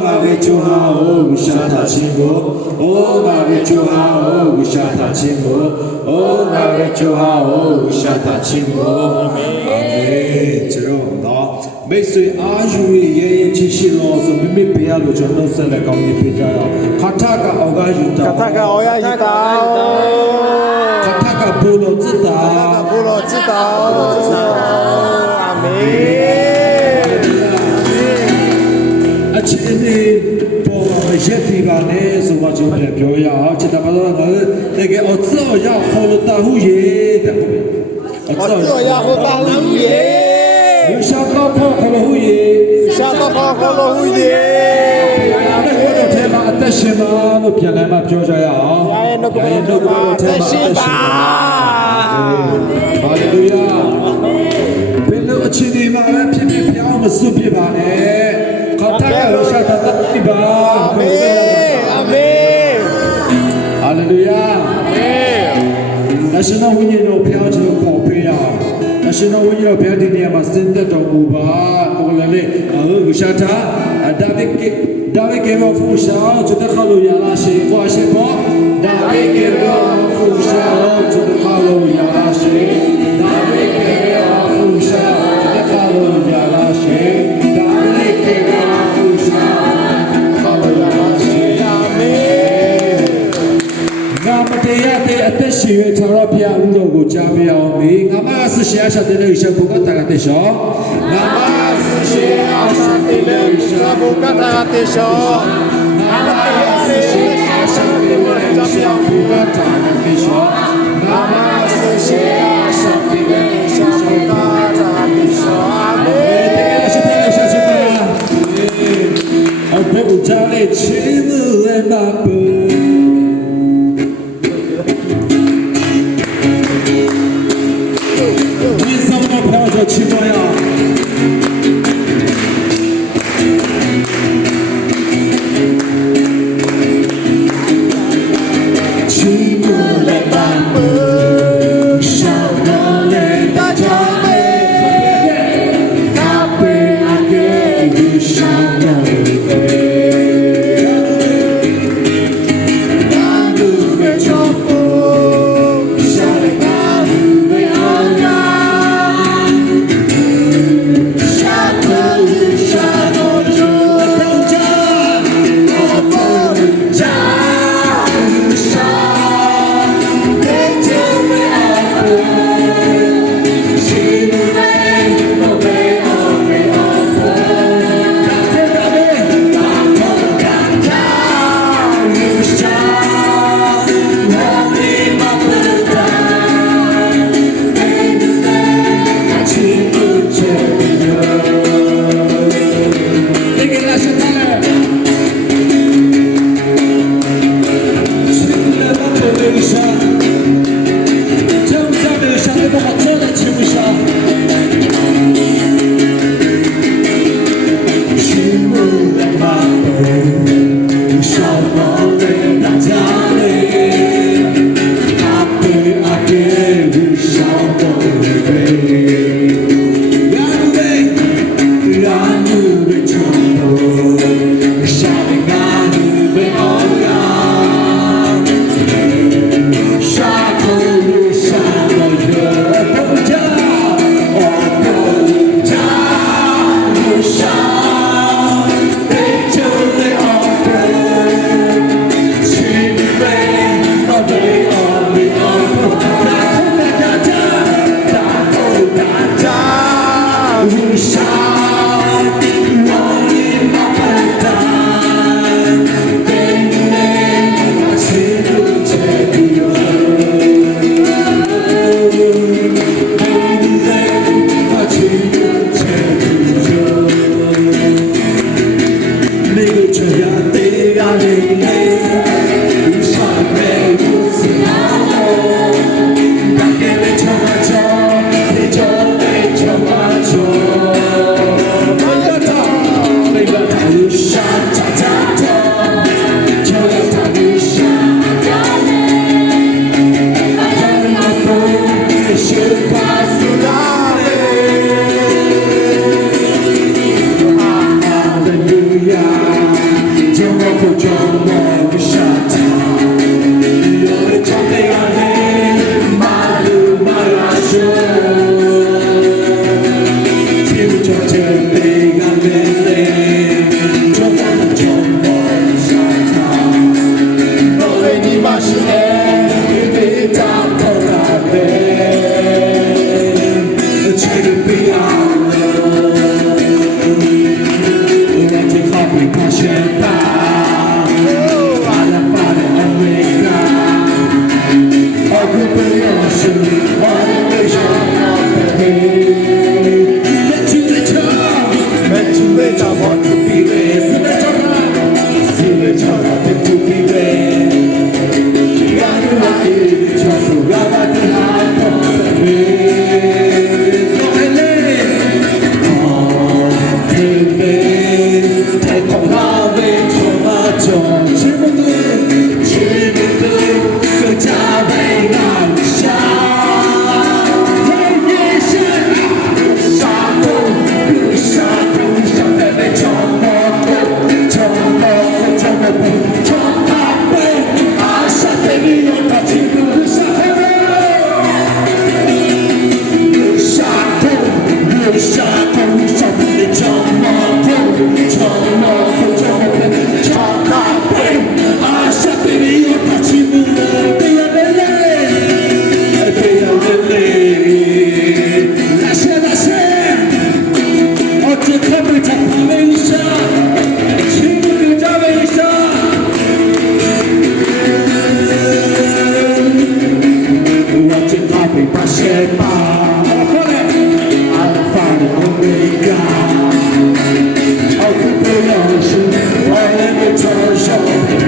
Ave Chuhao Shata Chingo, O Ave Chuhao Shata Chingo, O Ave Chuhao Shata Chingo. Amen. Jerome, mấy suy á du ye chi chi lo so mi mi bia lo cho no sa la kaung ni pi ja yo. Khatha ka oga yu ta. Khatha ka oya yu ta. Khatha ka bu lo zhi da. Khatha ka bu lo zhi da. Amen. အချင်းဒီပေါ်ရက်ဒီပါလေဆိုတော့ကျွန်တော်ပြောရအောင်ချစ်တယ်မလို့တကယ်အစောရခေါ်လို့တာဟုရေတဲ့အစောရခေါ်တာဟုရေရှာတော့ခေါ်လို့ဟုရေရှာတော့ခေါ်လို့ဟုရေအဲ့ဒါတော့ထဲမှာအသက်ရှင်ပါလို့ပြန်လဲမှပြောကြရအောင်ရဲ့နှုတ်ကပတ်တော်အသက်ရှင်ပါဟာလေလုယာဘယ်လိုအချင်းဒီမှာပဲဖြစ်ဖြစ်ပြောင်းမစွတ်ပြပါနဲ့ Amen. Hallelujah. National Union of Piaggio Copia. National Union of Piaggio Masenta Tomuba, Olale, Alushata, and David gave off Fusha to the Haluyalashi, Washipo, David gave off Fusha to the Haluyalashi, David gave off Fusha to the Haluyalashi, David gave off. She Tarapia Udo Jamia me, Namas Shasha Delusion Bukatatisha, Namas Shasha Delusion Bukatatisha, Namas Shasha Delusion Bukatatisha, Namas Shasha Delusion Bukatatisha, Amen. Oh, Jale Chimu and Nabu. Hallelujah. 中国不中国不沙场，有的长辈啊嘞，马路马拉松，听不着这辈啊嘞，中国不中国不沙场，我为你把心嘞，你别打头大嘞，这个不要了。发现吧，发的欧米伽，好苦不要输，我的微笑要飞。每句最长，每句最长，我自卑微，四面朝南，四面朝南，别不卑微。让你来一场，让我的好朋友。落下泪，疲惫，太空浪费。中知不对，知不对，更加为难下。黑夜下，沙漠，沙漠，沙漠被冲没，冲没，冲没，冲他被，阿沙被利用到极度沙漠。沙漠，沙漠，沙漠被冲没，冲没，冲没。我